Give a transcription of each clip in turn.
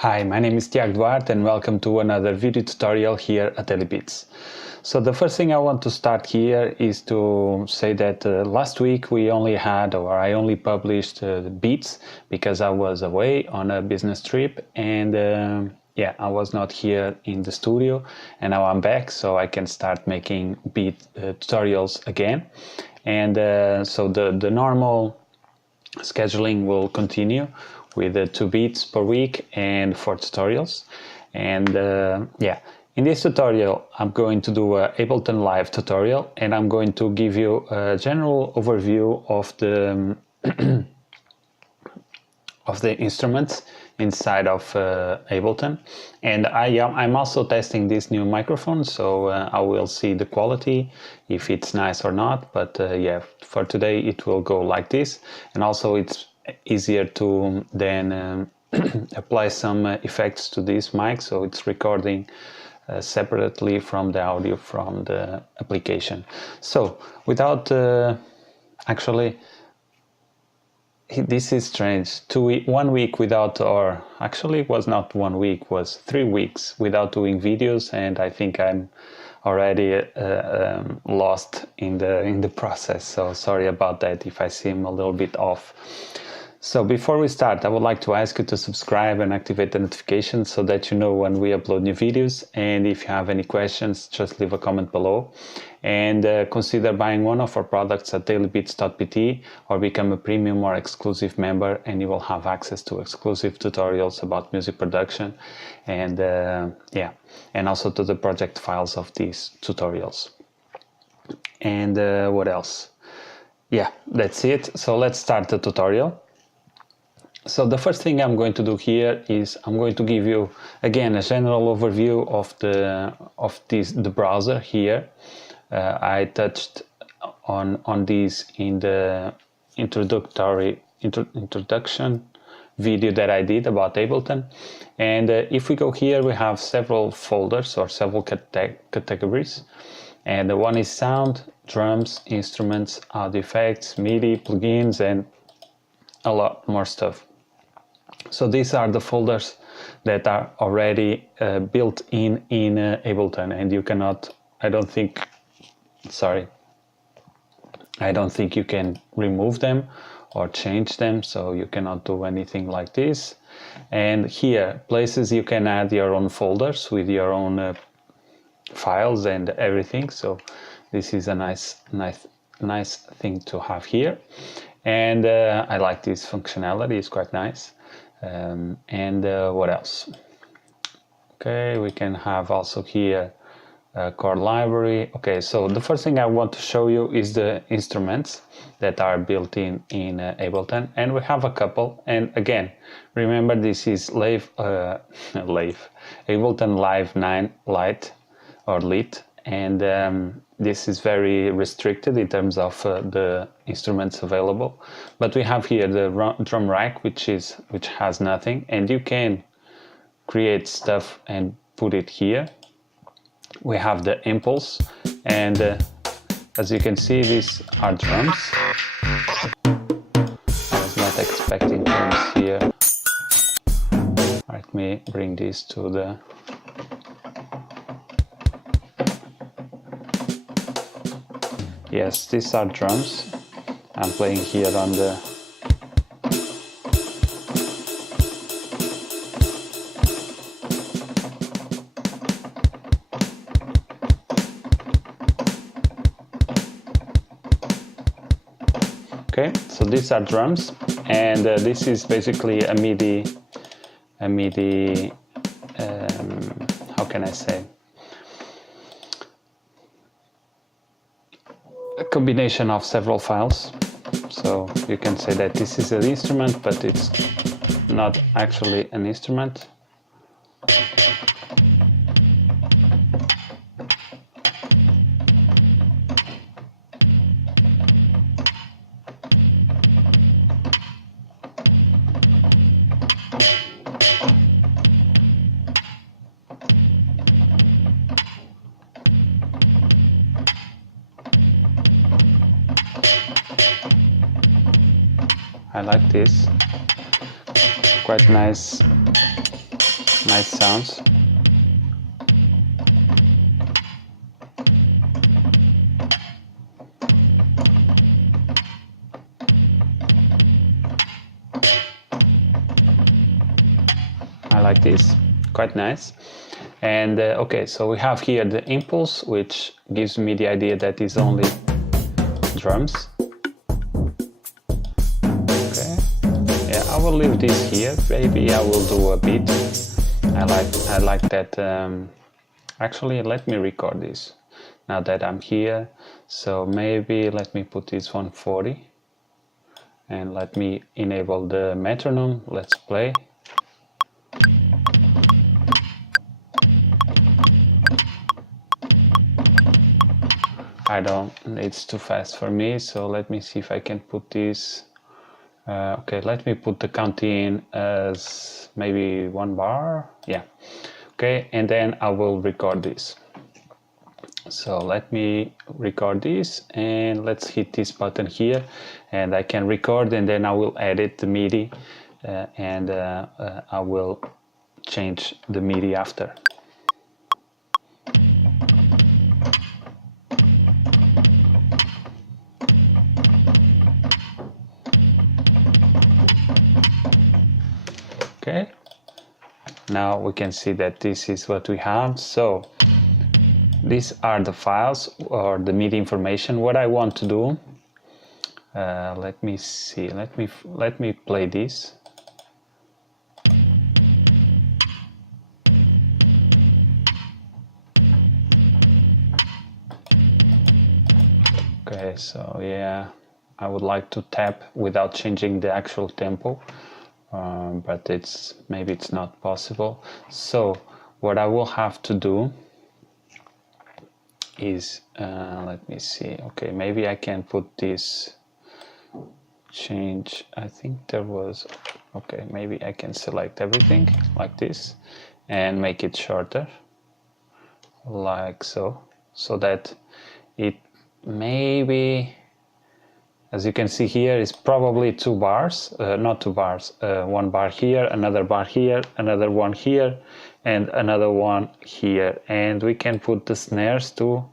Hi, my name is Tiago Duarte and welcome to another video tutorial here at DailyBeats. So the first thing I want to start here is to say that last week I only published beats because I was away on a business trip and I was not here in the studio, and now I'm back so I can start making beat tutorials again. And so the normal scheduling will continue with 2 beats per week and 4 tutorials. And in this tutorial I'm going to do a Ableton Live tutorial, and I'm going to give you a general overview of the of the instruments inside of Ableton. And I'm also testing this new microphone, so I will see the quality, if it's nice or not. But for today it will go like this, and also it's easier to then apply some effects to this mic, so it's recording separately from the audio from the application. So without this is strange. 1 week without, or actually it was not 1 week, was 3 weeks without doing videos, and I think I'm already lost in the process. So sorry about that if I seem a little bit off. So before we start, I would like to ask you to subscribe and activate the notifications so that you know when we upload new videos. And if you have any questions, just leave a comment below. And consider buying one of our products at dailybeats.pt or become a premium or exclusive member, and you will have access to exclusive tutorials about music production and and also to the project files of these tutorials. And what else? Yeah, that's it. So let's start the tutorial. So the first thing I'm going to do here is I'm going to give you again a general overview of the browser here. I touched on this in the introduction video that I did about Ableton. And if we go here, we have several folders or several categories. And one is sound, drums, instruments, audio effects, MIDI, plugins, and a lot more stuff. So these are the folders that are already built in Ableton, and you cannot, I don't think you can remove them or change them, so you cannot do anything like this. And here, places you can add your own folders with your own files and everything. So this is a nice thing to have here. And I like this functionality, it's quite nice. What else? Okay, we can have also here a chord library. Okay, so the first thing I want to show you is the instruments that are built in Ableton, and we have a couple. And again, remember, this is Ableton Live 9 Lite or Lite, and this is very restricted in terms of the instruments available. But we have here the drum rack, which has nothing, and you can create stuff and put it here. We have the impulse, and as you can see, these are drums. I was not expecting drums here. Let me bring this to the... Yes, these are drums. I'm playing here on the... Okay, so these are drums, and this is basically a MIDI, how can I say? A combination of several files. So you can say that this is an instrument, but it's not actually an instrument. I like this, quite nice Nice sounds. I like this, quite nice. And okay, so we have here the impulse, which gives me the idea that is only drums. Okay, yeah, I will leave this here. Maybe I will do a beat. I like that. Actually, let me record this now that I'm here. So maybe let me put this 140 and let me enable the metronome. Let's play. It's too fast for me, so let me see if I can put this. Okay, let me put the count in as maybe 1 bar. Yeah, okay, and then I will record this. So let me record this and let's hit this button here and I can record, and then I will edit the MIDI and I will change the MIDI after. Okay, now we can see that this is what we have. So these are the files or the MIDI information. What I want to do, let me see, let me play this. Okay, so yeah, I would like to tap without changing the actual tempo, but maybe it's not possible. So what I will have to do is, let me see, okay, maybe I can put this change, I think there was, okay, maybe I can select everything like this and make it shorter, like so, so that it maybe, as you can see here, is probably 2 bars, not 2 bars, 1 bar here, another bar here, another one here, and another one here. And we can put the snares to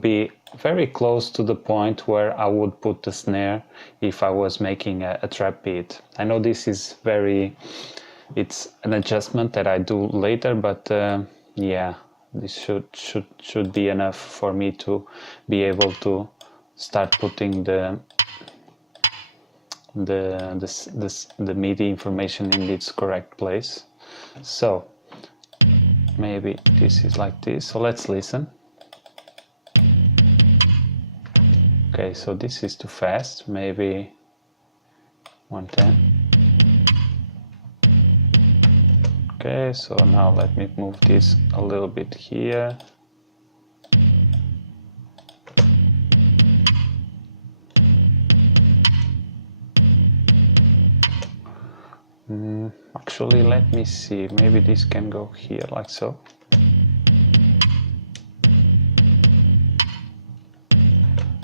be very close to the point where I would put the snare if I was making a trap beat. I know this is it's an adjustment that I do later, but yeah, this should be enough for me to be able to start putting the MIDI information in its correct place. So maybe this is like this. So let's listen. Okay, so this is too fast. Maybe 110. Okay, so now let me move this a little bit here. Actually, let me see, maybe this can go here, like so.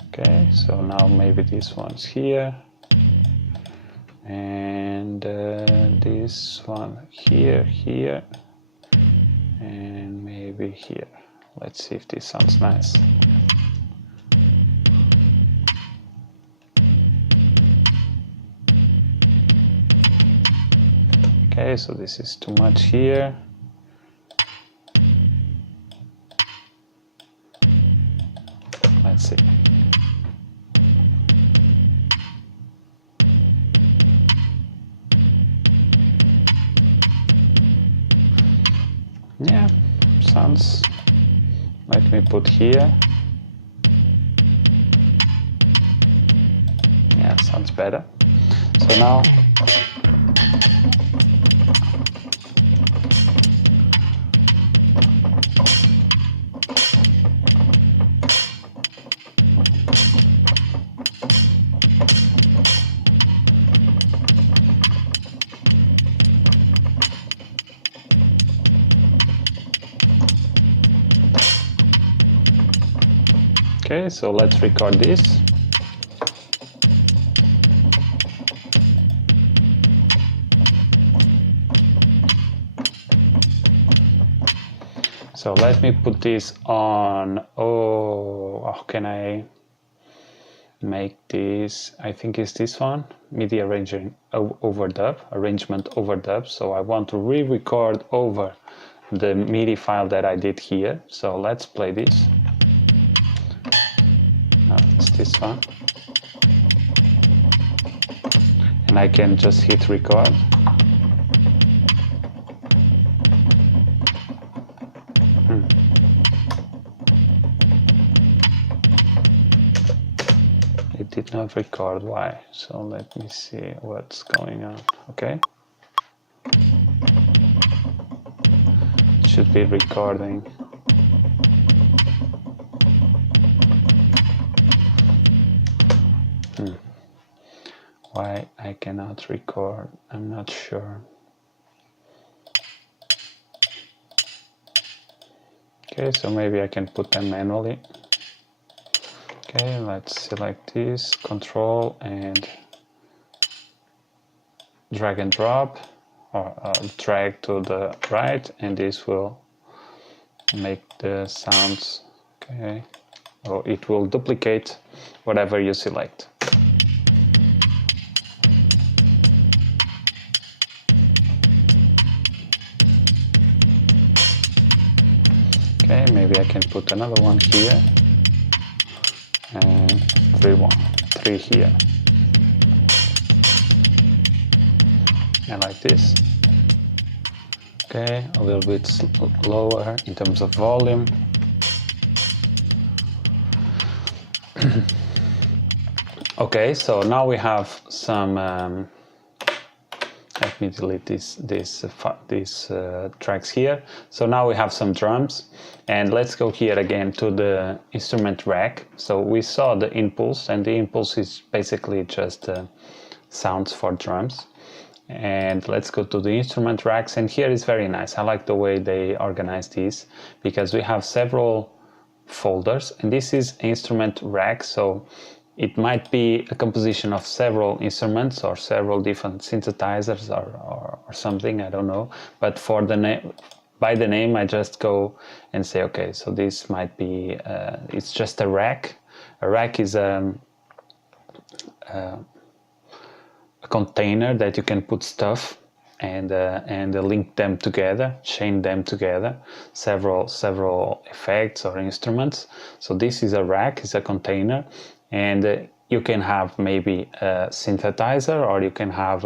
Okay, so now maybe this one's here, and this one here, and maybe here. Let's see if this sounds nice. Okay, so this is too much here. Let's see. Yeah, sounds. Let me put here. Yeah, sounds better. So now okay, so let's record this. So let me put this on. Oh, how can I make this? I think it's this one, MIDI arrangement overdub. So I want to re-record over the MIDI file that I did here. So let's play this. It's this one. And I can just hit record. It did not record, why? So let me see what's going on. Okay. It should be recording. Why I cannot record, I'm not sure. Okay, so maybe I can put them manually. Okay, let's select this, control and drag and drop, or drag to the right, and this will make the sounds. Okay, or it will duplicate whatever you select. Okay, maybe I can put another one here, and three here, and like this. Okay, a little bit lower in terms of volume. Okay, so now we have some. Let me delete these tracks here. So now we have some drums, and let's go here again to the instrument rack. So we saw the impulse, and the impulse is basically just sounds for drums. And let's go to the instrument racks, and here is very nice. I like the way they organize these, because we have several folders, and this is instrument rack, so it might be a composition of several instruments or several different synthesizers or something, I don't know. But for the name, by the name, I just go and say, okay, so this might be, it's just a rack. A rack is a container that you can put stuff and link them together, chain them together, several effects or instruments. So this is a rack, it's a container. And you can have maybe a synthesizer, or you can have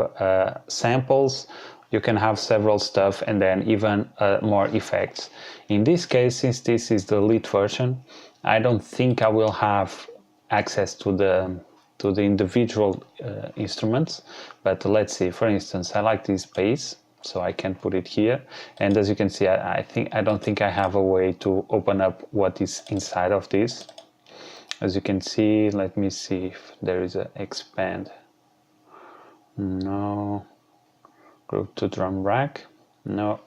samples, you can have several stuff, and then even more effects. In this case, since this is the lead version, I don't think I will have access to the individual instruments, but let's see. For instance, I like this bass, so I can put it here, and as you can see, I don't think I have a way to open up what is inside of this. As you can see, let me see if there is a expand. No. Group to drum rack. No.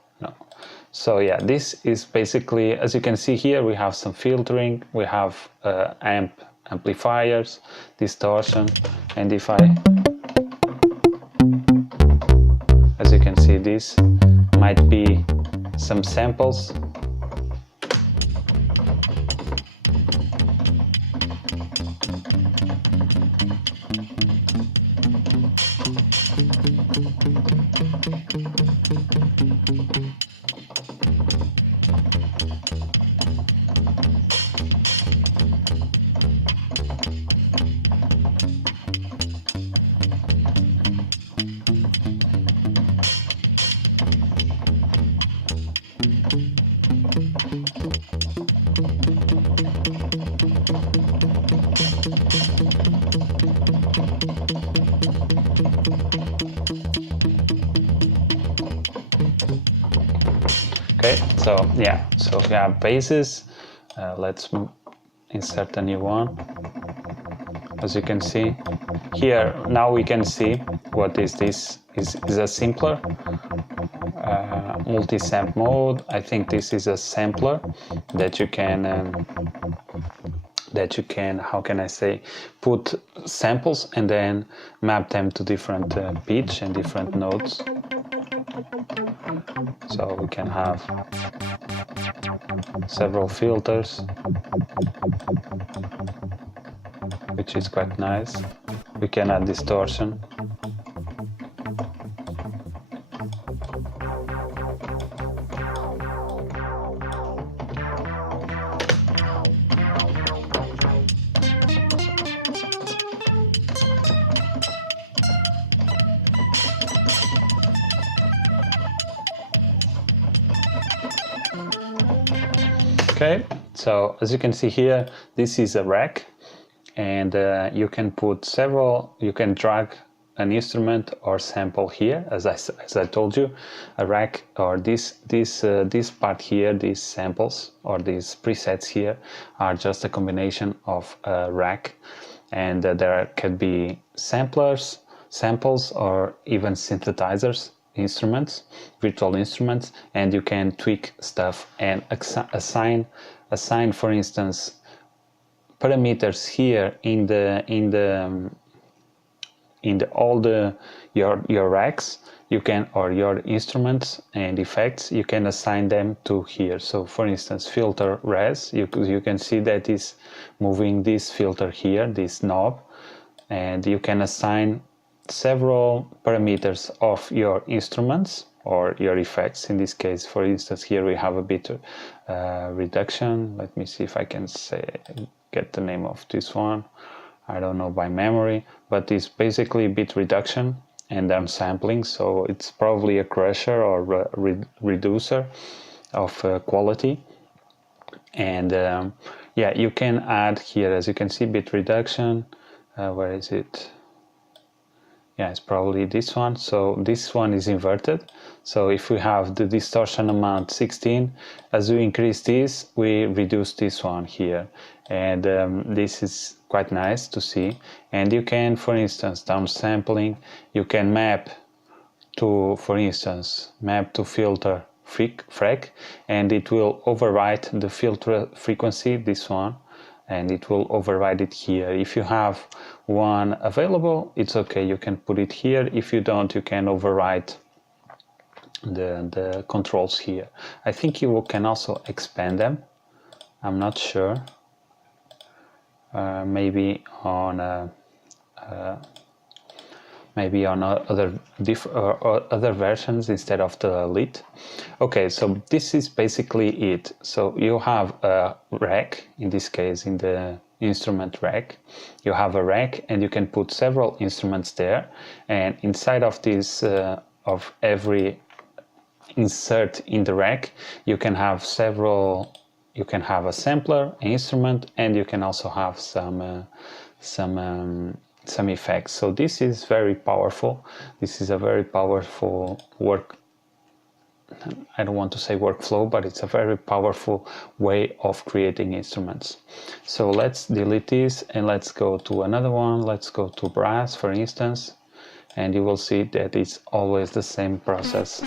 So yeah, this is basically, as you can see here, we have some filtering, we have amplifiers, distortion, and if I, as you can see, this might be some samples. Okay, so yeah, so we have basses. Let's insert a new one. As you can see here, now we can see what is this. Is a simpler multi-samp mode. I think this is a sampler that you can how can I say, put samples and then map them to different pitch and different notes. So we can have several filters, which is quite nice. We can add distortion. Okay, so as you can see here, this is a rack, and you can put several, you can drag an instrument or sample here. As I told you, a rack, or this part here, these samples or these presets here are just a combination of a rack, and there can be samplers, samples, or even synthesizers, instruments, virtual instruments, and you can tweak stuff and assign, for instance, parameters here in all your racks. You can, or your instruments and effects, you can assign them to here. So for instance, filter res, you can see that is moving this filter here, this knob, and you can assign several parameters of your instruments or your effects. In this case, for instance, here we have a bit reduction. Let me see if I can get the name of this one. I don't know by memory, but it's basically bit reduction and downsampling. So it's probably a crusher or reducer of quality. And yeah, you can add here, as you can see, bit reduction. Where is it? Yeah, it's probably this one. So this one is inverted. So if we have the distortion amount 16, as we increase this, we reduce this one here. And this is quite nice to see. And you can, for instance, downsampling, you can map to, for instance, map to filter frec, and it will overwrite the filter frequency, this one, and it will override it here. If you have one available, it's okay, you can put it here. If you don't, you can override the controls here. I think you can also expand them. I'm not sure. Maybe on other versions instead of the lit. Okay, so this is basically it. So you have a rack, in this case in the instrument rack, you have a rack and you can put several instruments there, and inside of this of every insert in the rack you can have several, you can have a sampler, an instrument, and you can also have some effects. So this is very powerful. This is a very powerful I don't want to say workflow, but it's a very powerful way of creating instruments. So let's delete this and let's go to another one. Let's go to brass, for instance, and you will see that it's always the same process.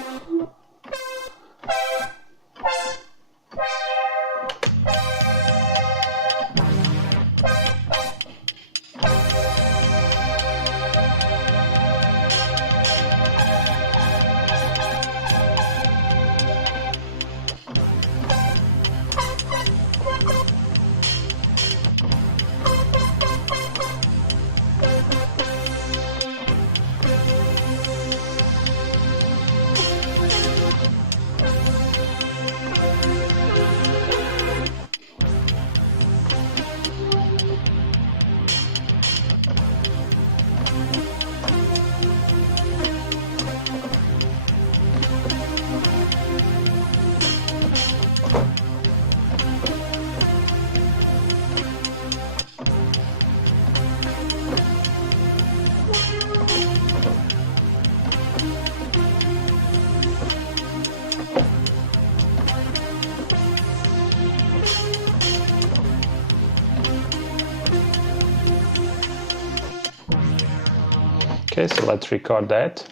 Okay, so let's record that.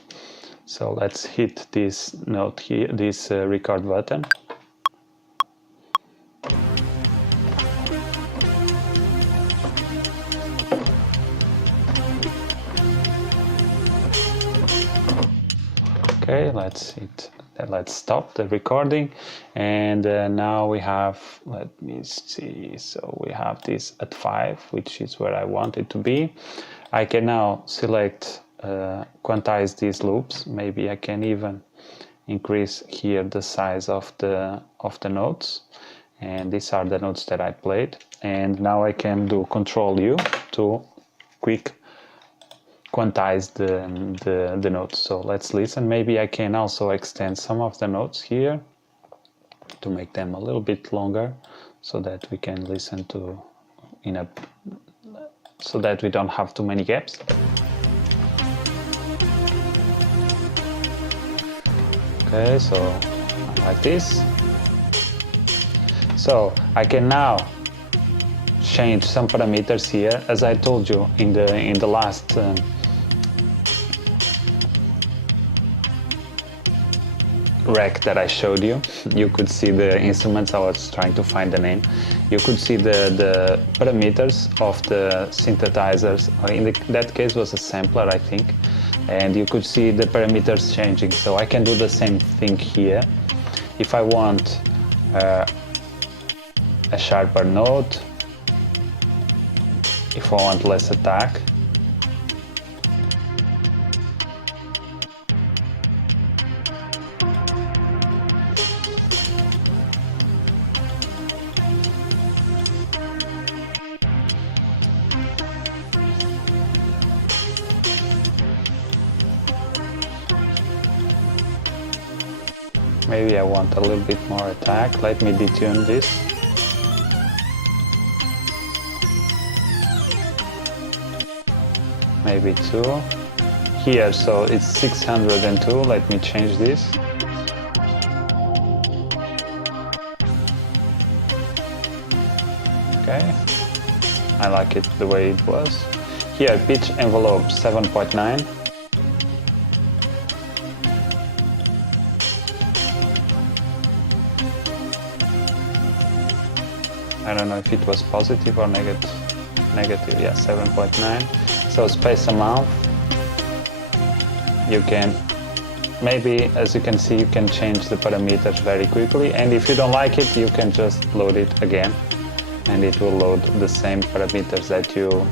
So let's hit this note here, this record button. Okay, let's stop the recording, and now we have, let me see, so we have this at 5, which is where I want it to be. I can now select quantize these loops. Maybe I can even increase here the size of the notes, and these are the notes that I played. And now I can do Control U to quick quantize the notes. So let's listen. Maybe I can also extend some of the notes here to make them a little bit longer, so that we can listen to so that we don't have too many gaps. Okay, so like this. So I can now change some parameters here, as I told you in the last rack that I showed you. You could see the instruments. I was trying to find the name. You could see the parameters of the synthesizers. In that case was a sampler, I think. And you could see the parameters changing. So I can do the same thing here. If I want a sharper note, if I want less attack, maybe I want a little bit more attack. Let me detune this. Maybe 2. Here, so it's 602. Let me change this. Okay. I like it the way it was. Here, pitch envelope 7.9. I don't know if it was positive or negative. Negative, yeah, 7.9. So space amount, you can, maybe as you can see, you can change the parameters very quickly, and if you don't like it, you can just load it again, and it will load the same parameters that you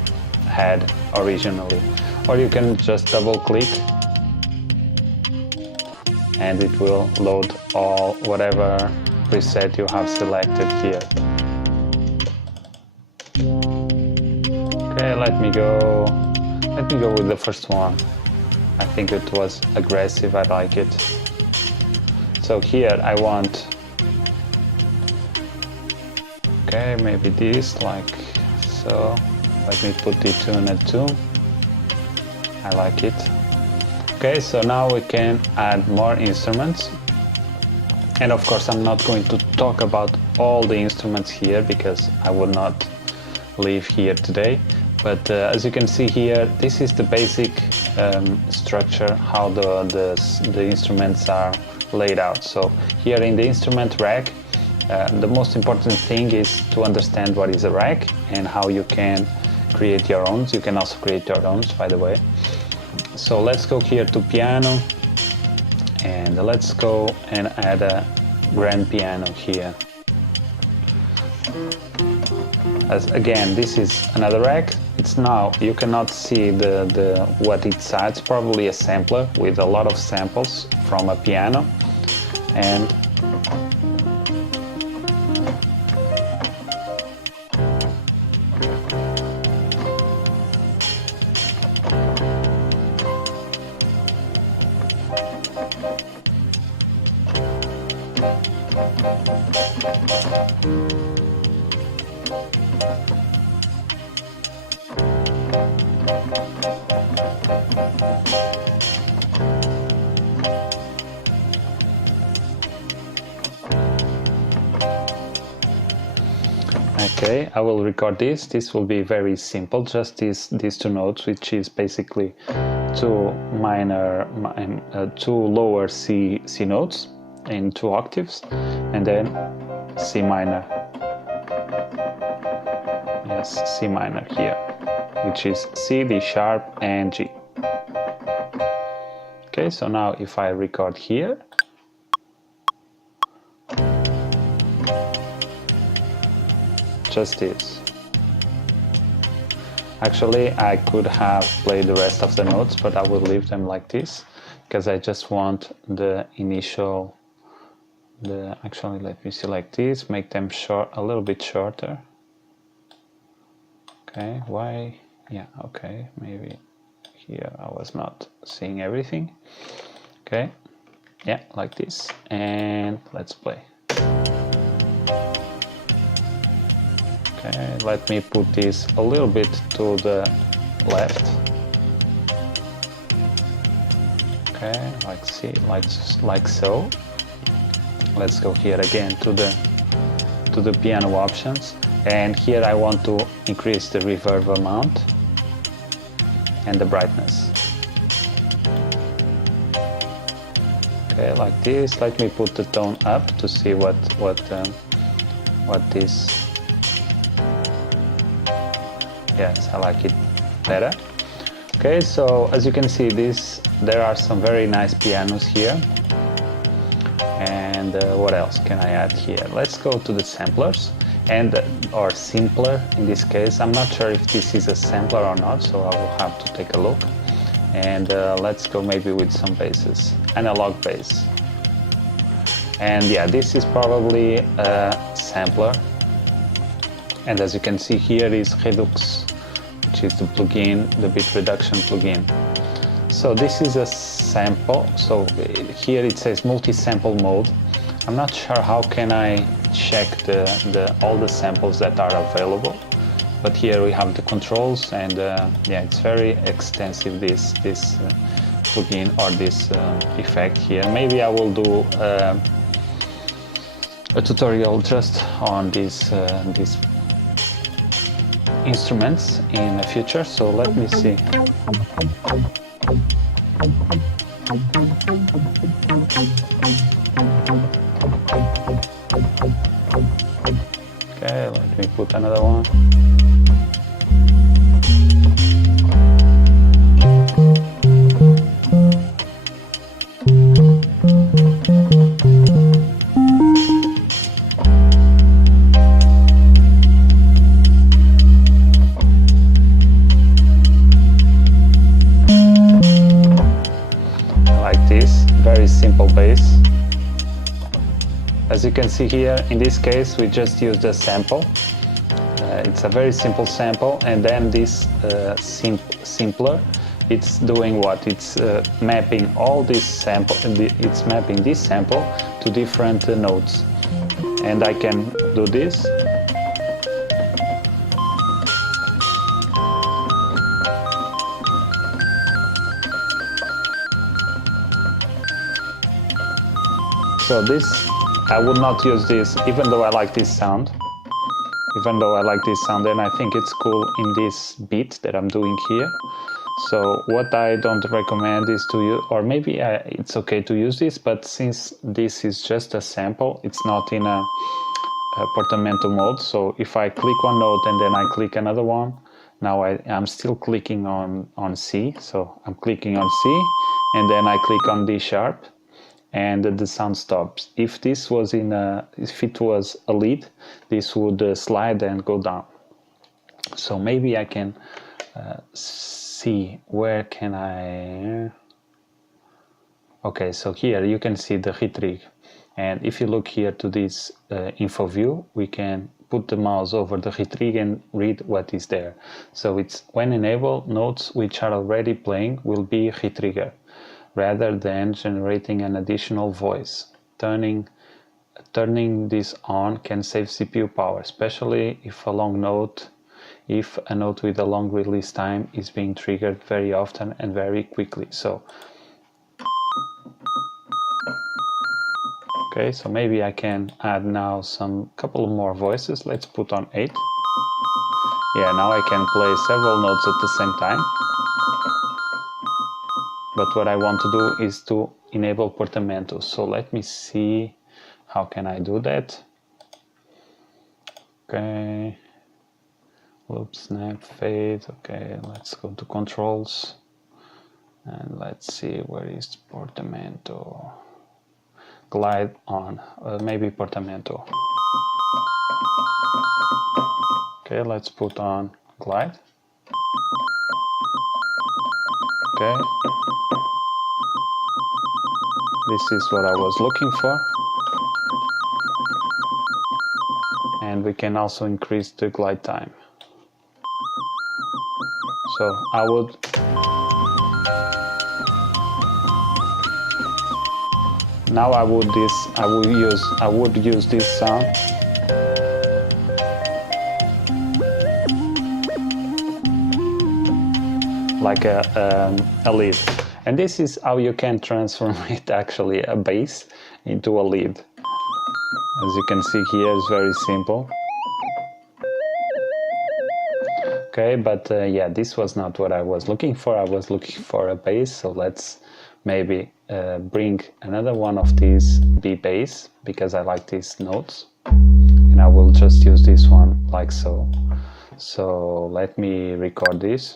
had originally. Or you can just double click, and it will load whatever preset you have selected here. Okay, let me go with the first one. I think it was aggressive, I like it. So here I want, okay, maybe this, like so. Let me put the tune at 2. I like it. Okay, so now we can add more instruments. And of course I'm not going to talk about all the instruments here, because I would not leave here today. But as you can see here, this is the basic structure, how the instruments are laid out. So here in the instrument rack, the most important thing is to understand what is a rack and how you can create your own. You can also create your own, by the way. So let's go here to piano, and let's go and add a grand piano here. As again, this is another rack. It's now, you cannot see what it's at. It's probably a sampler with a lot of samples from a piano. And okay, I will record this. This will be very simple, just these 2 notes, which is basically 2 lower C notes in 2 octaves, and then C minor. Yes, C minor here, which is C, D sharp, and G. Okay, so now if I record here, just this. Actually, I could have played the rest of the notes, but I will leave them like this because I just want the initial, actually let me select this, make them short, a little bit shorter. Okay, why? Yeah, okay, maybe here I was not seeing everything. Okay, yeah, like this, and let's play. Okay, let me put this a little bit to the left. Okay, like so. Let's go here again to the piano options, and here I want to increase the reverb amount and the brightness. Okay, like this. Let me put the tone up to see what this. Yes, I like it better. Okay, so as you can see, there are some very nice pianos here. And what else can I add here? Let's go to the samplers, or simpler in this case. I'm not sure if this is a sampler or not, so I will have to take a look. And let's go maybe with some basses, analog bass. And yeah, this is probably a sampler. And as you can see here is Redux, which is the plugin, the bit reduction plugin. So this is a sample. So here it says multi-sample mode. I'm not sure how can I check all the samples that are available, but here we have the controls, and yeah, it's very extensive, this plugin or this effect here. Maybe I will do a tutorial just on these instruments in the future. So let me see. Okay, let me put another one. Very simple bass. As you can see here, in this case we just used a sample. It's a very simple sample, and then this simpler, it's doing what? It's mapping all this sample. It's mapping this sample to different notes, and I can do this. So this, I would not use this, even though I like this sound. And I think it's cool in this beat that I'm doing here. So what I don't recommend is to use, or maybe it's okay to use this, but since this is just a sample, it's not in a portamento mode. So if I click one note and then I click another one, now I'm still clicking on C. So I'm clicking on C, and then I click on D sharp, and the sound stops. If this was if it was a lead, this would slide and go down. So maybe I can see where can I. Okay, so here you can see the retrig, and if you look here to this info view, we can put the mouse over the retrig and read what is there. So it's when enabled, notes which are already playing will be retriggered, rather than generating an additional voice. Turning this on can save CPU power, especially if a note with a long release time is being triggered very often and very quickly. So okay, so maybe I can add now couple of more voices. Let's put on 8. Yeah, now I can play several notes at the same time. But what I want to do is to enable portamento. So let me see, how can I do that? Okay, loop, snap, fade. Okay, let's go to controls And let's see, where is portamento? Glide on, maybe portamento. Okay, let's put on glide. Okay, this is what I was looking for. And we can also increase the glide time. So I would now I would use this sound like a lead, and this is how you can transform it, actually, a bass into a lead. As you can see here, it's very simple. Okay, but yeah, this was not what I was looking for. I was looking for a bass, so let's maybe bring another one of these B bass, because I like these notes, and I will just use this one like so. So let me record this.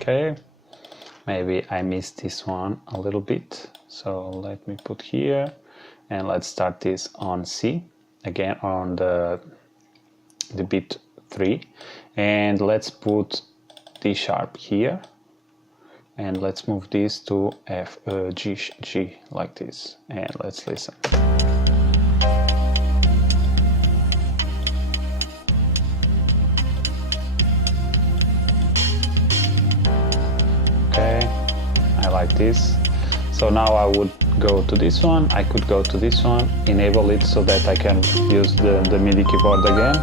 Okay, maybe I missed this one a little bit, so let me put here, and let's start this on C, again on the beat 3, and let's put D sharp here, and let's move this to F, G, like this, and let's listen. Okay, I like this. So now I would go to this one, I could go to this one, enable it so that I can use the MIDI keyboard again.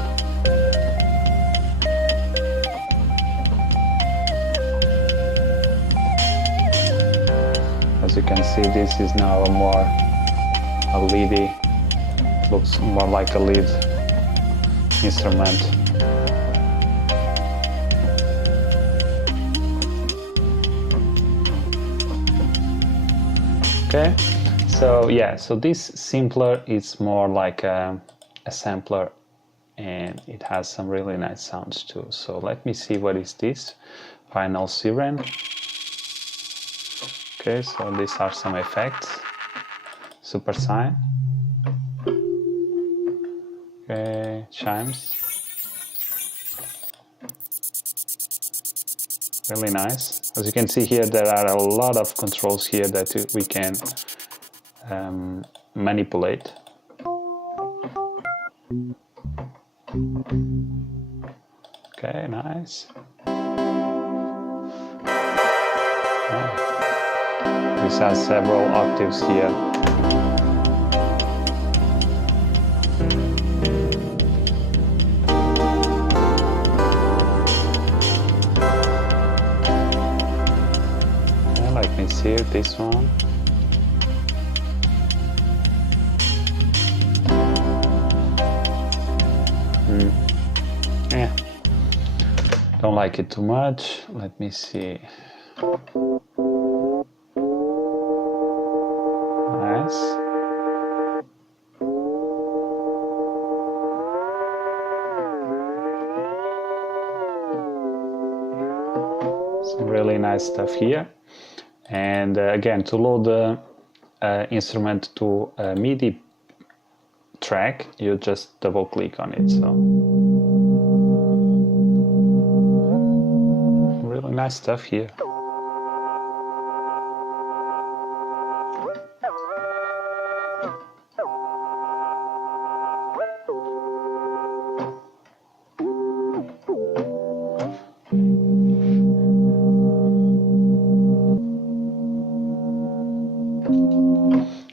As you can see, this is now a leady, looks more like a lead instrument. Okay, so yeah, so this simpler, it's more like a sampler, and it has some really nice sounds too. So let me see, what is this? Final siren. Okay, so these are some effects. Super sine. Okay, chimes. Really nice. As you can see here, there are a lot of controls here that we can manipulate. Okay, nice. Oh. This has several octaves here. Let me see this one. Yeah, don't like it too much. Let me see. Nice. Some really nice stuff here. And again, to load the instrument to a MIDI track, you just double click on it. So really nice stuff here.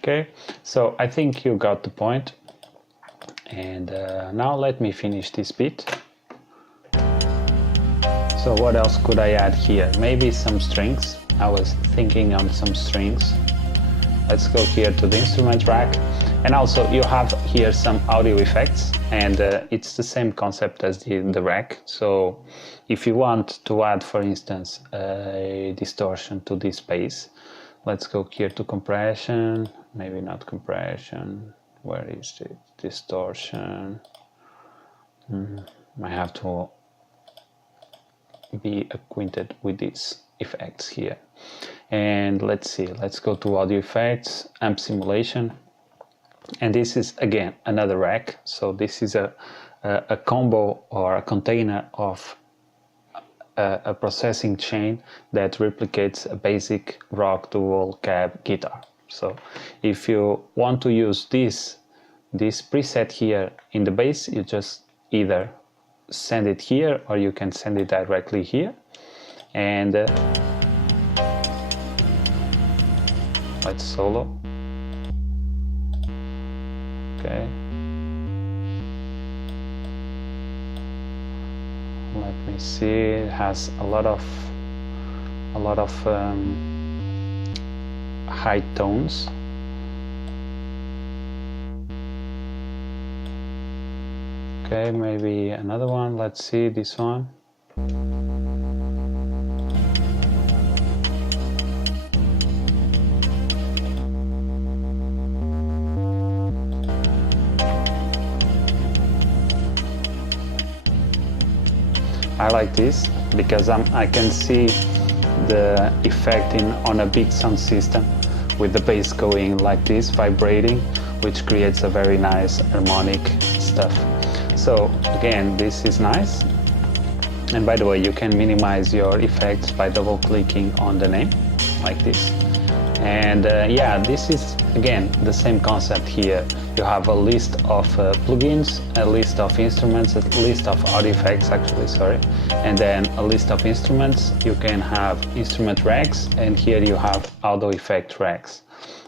Okay, so I think you got the point, and now let me finish this beat. So what else could I add here? Maybe some strings. I was thinking on some strings. Let's go here to the instrument rack, and also you have here some audio effects, and it's the same concept as the rack. So if you want to add, for instance, a distortion to this bass, let's go here to compression, maybe not compression, where is the distortion? I have to be acquainted with these effects here. And let's see, let's go to audio effects, amp simulation, and this is again another rack. So this is a combo or a container of a processing chain that replicates a basic rock dual cab guitar. So if you want to use this preset here in the bass, you just either send it here or you can send it directly here. And let's solo. Okay. Let me see. It has a lot of high tones. Okay, maybe another one. Let's see this one. I like this because I can see the effect on a big sound system with the bass going like this, vibrating, which creates a very nice harmonic stuff. So again, this is nice. And by the way, you can minimize your effects by double clicking on the name like this. And yeah, this is again the same concept here. You have a list of plugins, a list of instruments, a list of audio effects actually, sorry, and then a list of instruments. You can have instrument racks, and here you have audio effect racks,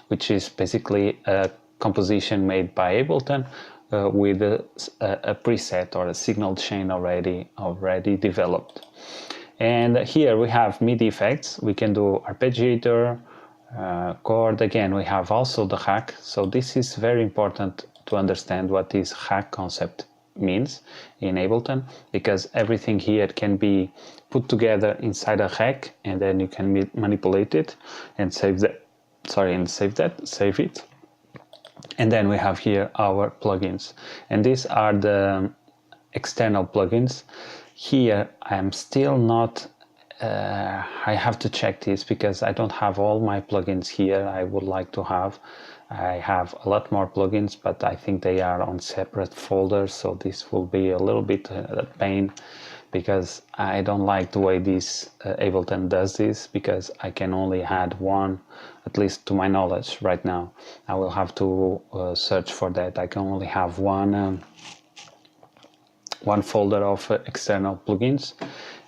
which is basically a composition made by Ableton with a preset or a signal chain already developed. And here we have MIDI effects. We can do arpeggiator, chord. Again, we have also the hack. So this is very important to understand what this hack concept means in Ableton, because everything here can be put together inside a hack, and then you can manipulate it and save that. Sorry, and save it. And then we have here our plugins, and these are the external plugins. Here I'm still not I have to check this because I don't have all my plugins here. I would like to have. I have a lot more plugins, but I think they are on separate folders, so this will be a little bit a pain, because I don't like the way this Ableton does this, because I can only add one, at least to my knowledge right now. I will have to search for that. I can only have one folder of external plugins.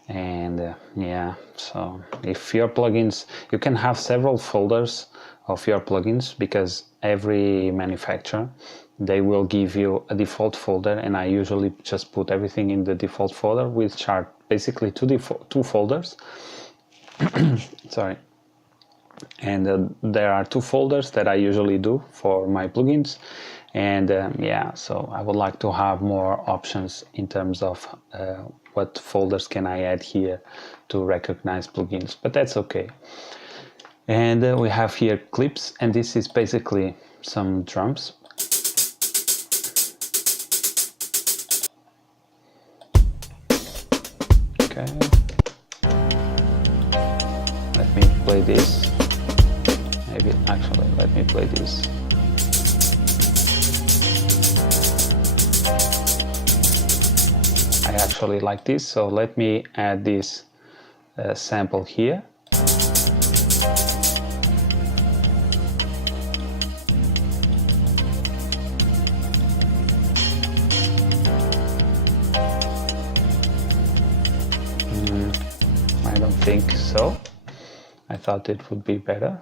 And yeah, so if your plugins, you can have several folders of your plugins, because every manufacturer, they will give you a default folder, and I usually just put everything in the default folder, which are basically two folders. Sorry. And there are two folders that I usually do for my plugins. And yeah, so I would like to have more options in terms of what folders can I add here to recognize plugins, but that's okay. And we have here clips, and this is basically some drums. Okay, let me play this. Maybe actually let me play this. I actually like this, so let me add this sample here. I don't think so. I thought it would be better.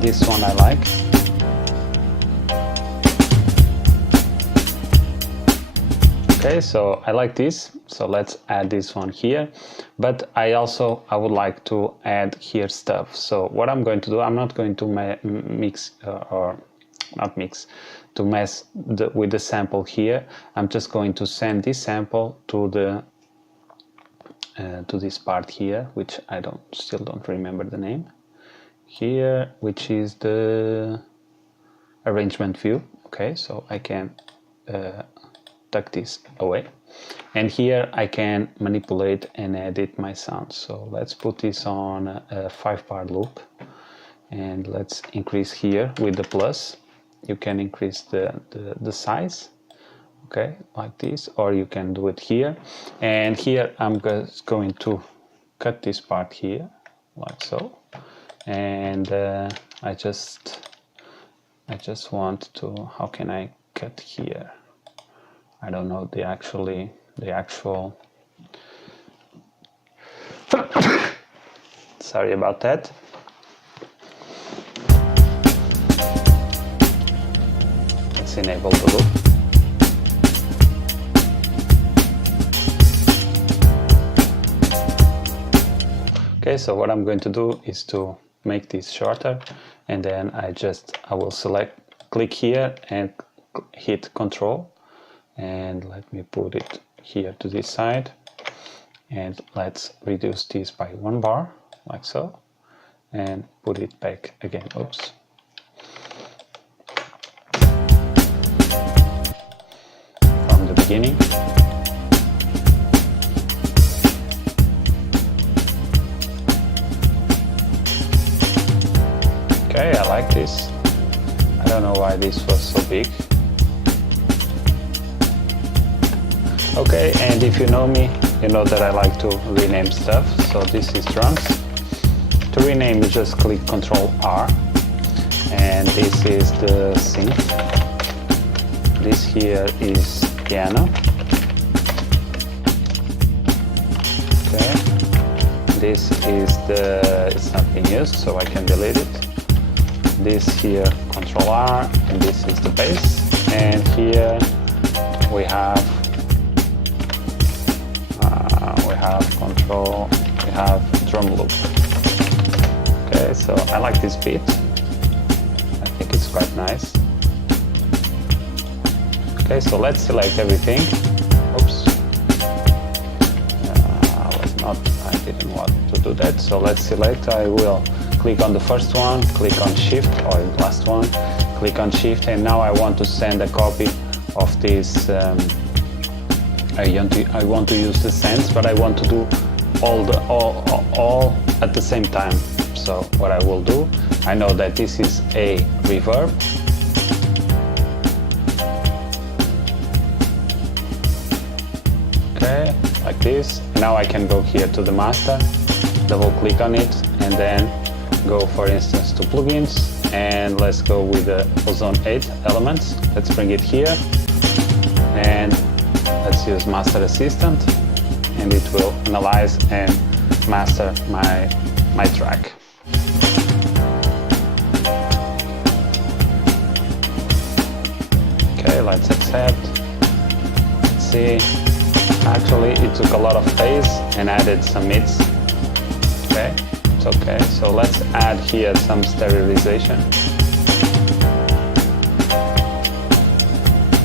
This one I like. Okay, so I like this, so let's add this one here. But I would like to add here stuff. So what I'm going to do, I'm not going to mess with the sample here. I'm just going to send this sample to the to this part here, which I still don't remember the name here, which is the arrangement view. Okay, so I can tuck this away, and here I can manipulate and edit my sounds. So let's put this on a 5-part loop, and let's increase here with the plus. You can increase the size, okay, like this, or you can do it here. And here I'm just going to cut this part here, like so. And I just want to, how can I cut here? I don't know the actual sorry about that. Let's enable the loop. Okay, so what I'm going to do is to make this shorter, and then I will click here and hit Control, and let me put it here to this side, and let's reduce this by 1 bar, like so, and put it back again. Oops. From the beginning. Okay, I like this. I don't know why this was so big. Okay, and if you know me, you know that I like to rename stuff. So this is drums. To rename, you just click Ctrl R, and this is the synth. This here is piano. Okay, this is it's not being used, so I can delete it. This here, Ctrl R, and this is the bass. And here we have drum loop. Okay, so I like this beat. I think it's quite nice. Okay, so let's select everything. Oops. I didn't want to do that. So let's select. I will click on the first one, click on Shift, or the last one, click on Shift, and now I want to send a copy of this. I want to use the sends, but I want to do all at the same time. So what I will do, I know that this is a reverb. Okay, like this. Now I can go here to the master, double click on it, and then go, for instance, to plugins, and let's go with the Ozone 8 elements. Let's bring it here, and let's use Master Assistant, and it will analyze and master my track. Okay, let's accept. Let's see. Actually, it took a lot of phase and added some mids. Okay, it's okay. So let's add here some sterilization.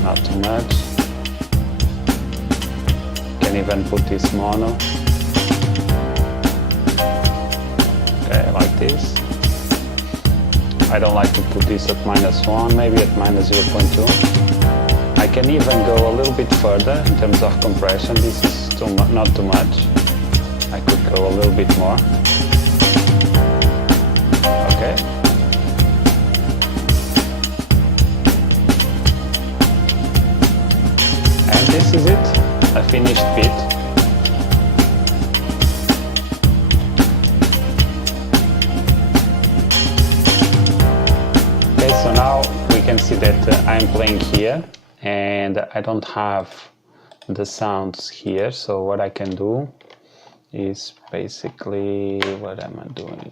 Not too much. Can even put this mono. Okay, like this. I don't like to put this at -1, maybe at -0.2. I can even go a little bit further in terms of compression. This is not too much. I could go a little bit more. Okay. And this is it, a finished beat. Okay, so now we can see that I'm playing here, and I don't have the sounds here. So what I can do is basically, what am I doing?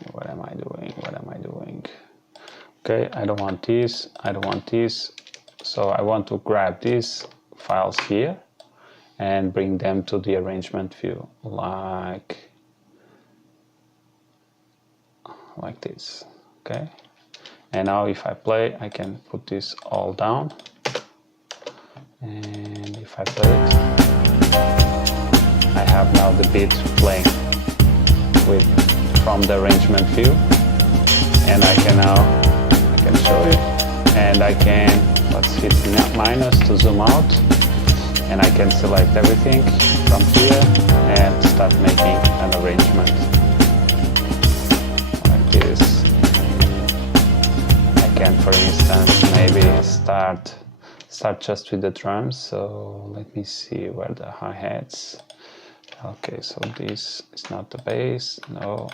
Okay, I don't want this, I don't want this. So I want to grab these files here and bring them to the arrangement view, like this. Okay, and now if I play, I can put this all down. And if I play it, I have now the beat playing from the arrangement view, and I can show you, and I can, let's hit minus to zoom out, and I can select everything from here and start making an arrangement like this. I can, for instance, maybe start just with the drums. So let me see where the hi-hats. Okay, so this is not the bass, no.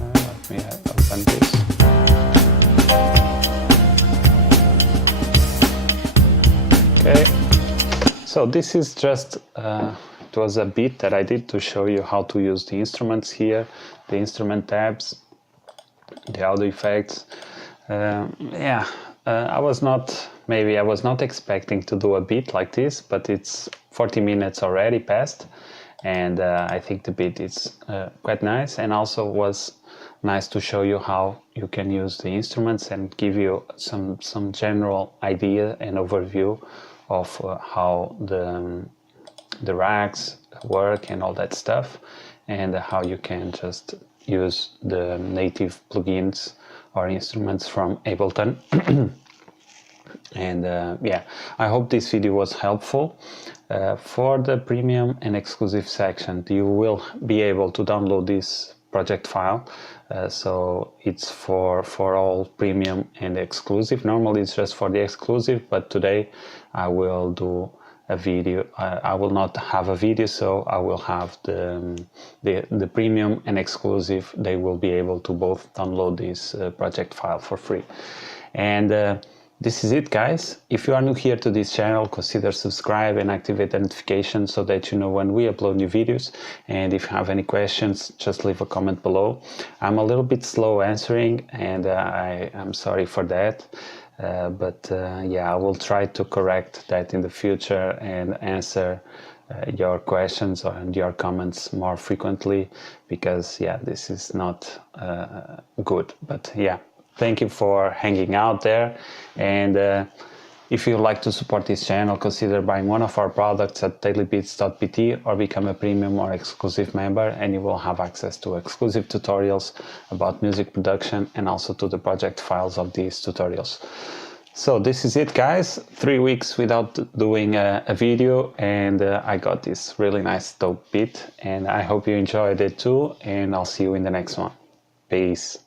Let me open this. Okay, so this is just, it was a beat that I did to show you how to use the instruments here, the instrument tabs, the audio effects. I was not expecting to do a beat like this, but it's 40 minutes already passed, and I think the beat is quite nice, and also was nice to show you how you can use the instruments and give you some general idea and overview of how the racks work and all that stuff, and how you can just use the native plugins or instruments from Ableton. And I hope this video was helpful. For the premium and exclusive section, you will be able to download this project file. So it's for all premium and exclusive. Normally it's just for the exclusive, but today I will do a video. I will not have a video, so I will have the premium and exclusive. They will be able to both download this project file for free. And this is it, guys. If you are new here to this channel, consider subscribe and activate the notifications so that you know when we upload new videos. And if you have any questions, just leave a comment below. I'm a little bit slow answering, and I'm sorry for that. But I will try to correct that in the future and answer your questions and your comments more frequently, because this is not good. But thank you for hanging out there, and if you'd like to support this channel, consider buying one of our products at DailyBeatsVI or become a premium or exclusive member, and you will have access to exclusive tutorials about music production and also to the project files of these tutorials. So this is it, guys. 3 weeks without doing a video, and I got this really nice dope beat, and I hope you enjoyed it too, and I'll see you in the next one. Peace.